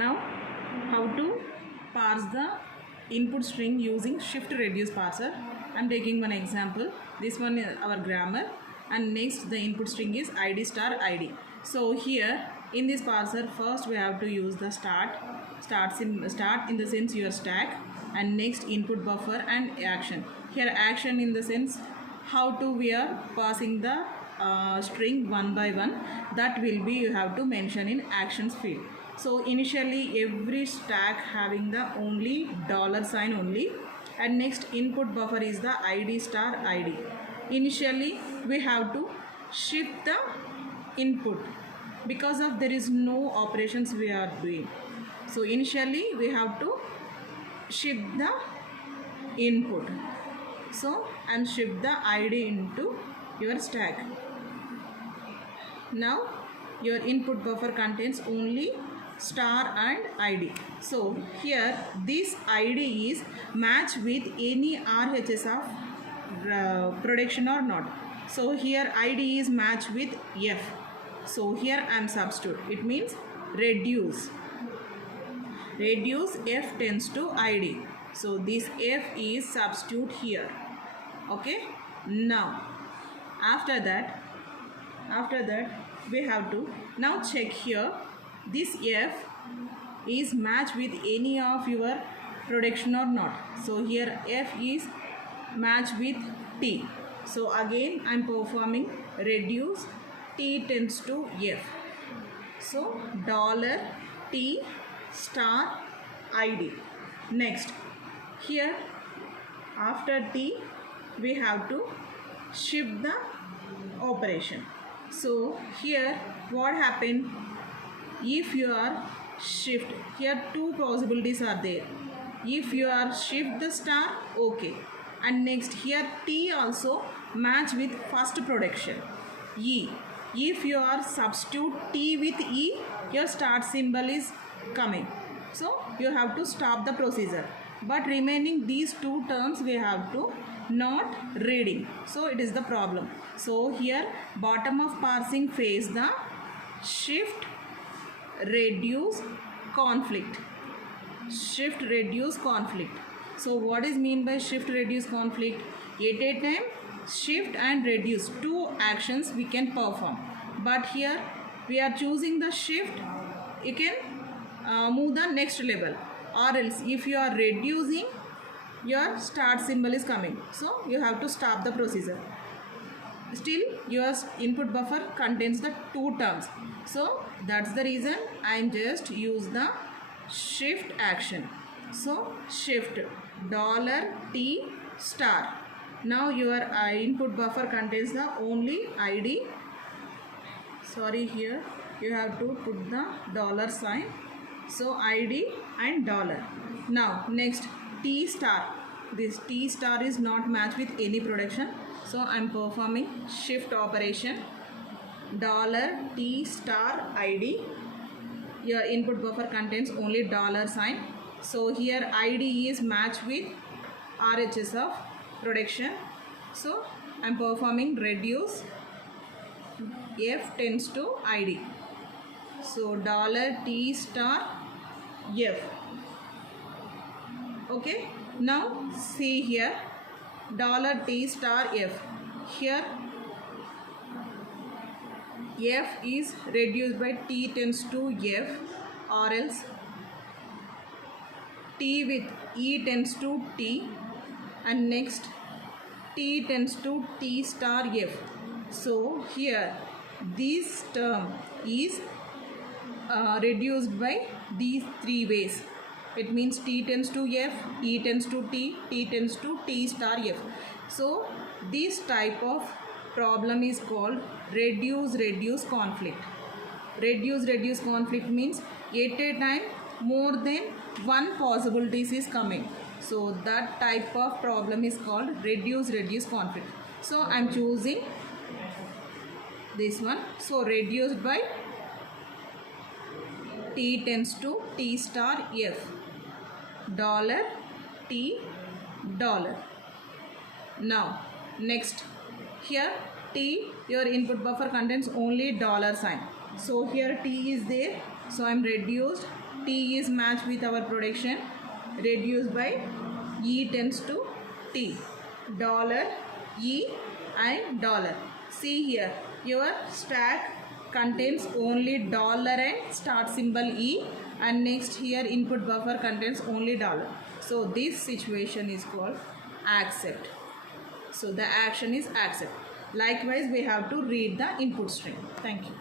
Now, how to parse the input string using shift reduce parser. I am taking one example. This one is our grammar, and next the input string is id star id. So here in this parser, first we have to use the start in the sense your stack, and next input buffer and action. Here action in the sense how to we are passing the string one by one, that will be you have to mention in actions field. So initially every stack having the only $sign only, and next input buffer is the id star id. Initially we have to shift the input because of there is no operations we are doing. So initially we have to shift the input. So and shift the id into your stack. Now your input buffer contains only star and id. So here this id is matched with any RHS of production or not. So here id is matched with f. So here I am substitute. It means reduce f tends to id. So this f is substitute here. Okay. Now after that we have to now check here this f is matched with any of your production or not. So here f is matched with t. So again I am performing reduce t tends to f. So $t star id. Next here after t we have to shift the operation. So here what happened, if you are shift, here two possibilities are there. If you are shift the star, okay, and next here t also match with first production e. If you are substitute t with e, your start symbol is coming, so you have to stop the procedure. But remaining these two terms we have to not reading, so it is the problem. So here bottom of parsing phase the shift reduce conflict. Shift reduce conflict. So what is mean by shift reduce conflict? At a time shift and reduce, two actions we can perform, but here we are choosing the shift, you can move the next level, or else if you are reducing, your start symbol is coming, so you have to stop the procedure. Still your input buffer contains the two terms, so that's the reason I am just use the shift action. So shift $t star. Now your input buffer contains the only id. Sorry, here you have to put the $sign. So id and dollar. Now next t star. This t star is not matched with any production, so I am performing shift operation $t star id. Your input buffer contains only $sign. So here id is matched with RHS of production, so I am performing reduce f tends to id. So $t star f. Okay. Now see here $t star f. Here f is reduced by t tends to f, or else t with e tends to t, and next t tends to t star f. So here this term is reduced by these three ways. It means t tends to f, e tends to t, t tends to t star f. So this type of problem is called reduce conflict. Reduce conflict means at a time more than one possibilities is coming. So that type of problem is called reduce conflict. So I am choosing this one. So reduced by t tends to t star f. $t dollar. Now next here t, your input buffer contains only $sign. So here t is there, so I am reduced T is matched with our prediction, reduced by E tends to T. Dollar, E and dollar. See here, your stack contains only dollar and start symbol E, and next here input buffer contains only dollar. So this situation is called accept. So the action is accept. Likewise, we have to read the input string. Thank you.